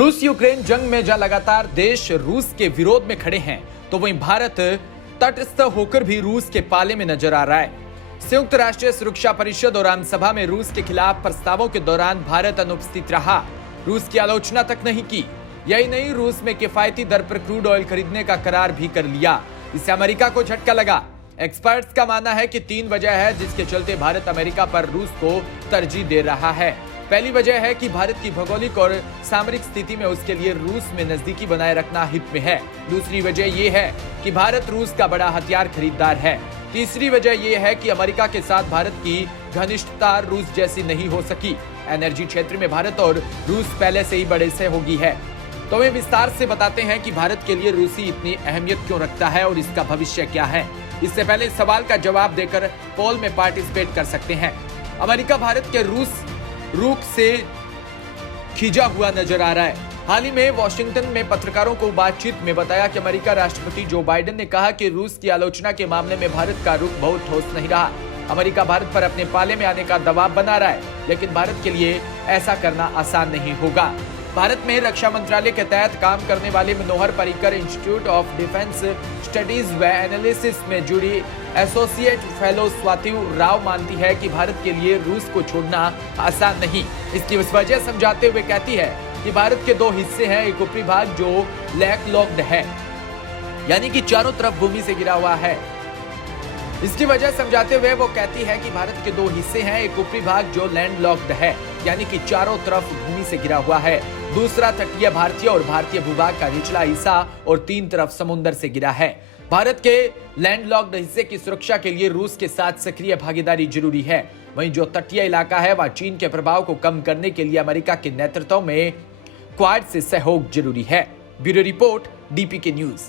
रूस यूक्रेन जंग में जहां लगातार देश रूस के विरोध में खड़े हैं, तो वहीं भारत तटस्थ होकर भी रूस के पाले में नजर आ रहा है। संयुक्त राष्ट्र सुरक्षा परिषद और आम सभा में रूस के खिलाफ प्रस्तावों के दौरान भारत अनुपस्थित रहा, रूस की आलोचना तक नहीं की। यही नहीं, रूस में किफायती दर पर क्रूड ऑयल खरीदने का करार भी कर लिया। इससे अमेरिका को झटका लगा। एक्सपर्ट्स का मानना है कि 3 वजह है जिसके चलते भारत अमेरिका पर रूस को तरजीह दे रहा है। पहली वजह है कि भारत की भौगोलिक और सामरिक स्थिति में उसके लिए रूस में नजदीकी बनाए रखना हित में है। दूसरी वजह यह है कि भारत रूस का बड़ा हथियार खरीदार है। तीसरी वजह यह है कि अमेरिका के साथ भारत की घनिष्ठता रूस जैसी नहीं हो सकी। एनर्जी क्षेत्र में भारत और रूस पहले से ही बड़े सहयोगी है। तो वे विस्तार से बताते हैं कि भारत के लिए रूसी इतनी अहमियत क्यों रखता है और इसका भविष्य क्या है। इससे पहले इस सवाल का जवाब देकर पोल में पार्टिसिपेट कर सकते हैं। अमेरिका भारत के रुख से खिंचा हुआ नजर आ रहा है। हाल ही में वॉशिंगटन में पत्रकारों को बातचीत में बताया कि अमेरिका राष्ट्रपति जो बाइडेन ने कहा कि रूस की आलोचना के मामले में भारत का रुख बहुत ठोस नहीं रहा। अमेरिका भारत पर अपने पाले में आने का दबाव बना रहा है, लेकिन भारत के लिए ऐसा करना आसान नहीं होगा। भारत में रक्षा मंत्रालय के तहत काम करने वाले Manohar Parrikar institute of defence studies व एनालिसिस में जुड़ी एसोसिएट फेलो स्वाति राव मानती है कि भारत के लिए रूस को छोड़ना आसान नहीं। इसकी उस वजह समझाते हुए कहती है कि भारत के 2 हिस्से हैं, एक ऊपरी भाग जो लैंडलॉक्ड है, यानी कि चारों तरफ भूमि से घिरा हुआ है। इसकी वजह समझाते हुए वो कहती है कि भारत के 2 हिस्से हैं, एक ऊपरी भाग जो लैंडलॉक्ड है, यानी कि चारों तरफ भूमि से घिरा हुआ है। दूसरा तटीय भारतीय और भारतीय भूभाग का निचला हिस्सा और 3 तरफ समुद्र से घिरा है। भारत के लैंडलॉक्ड हिस्से की सुरक्षा के लिए रूस के साथ सक्रिय भागीदारी जरूरी है। वहीं जो तटीय इलाका है वह चीन के प्रभाव को कम करने के लिए अमेरिका के नेतृत्व में क्वाड से सहयोग जरूरी है। Bureau report, DPK news.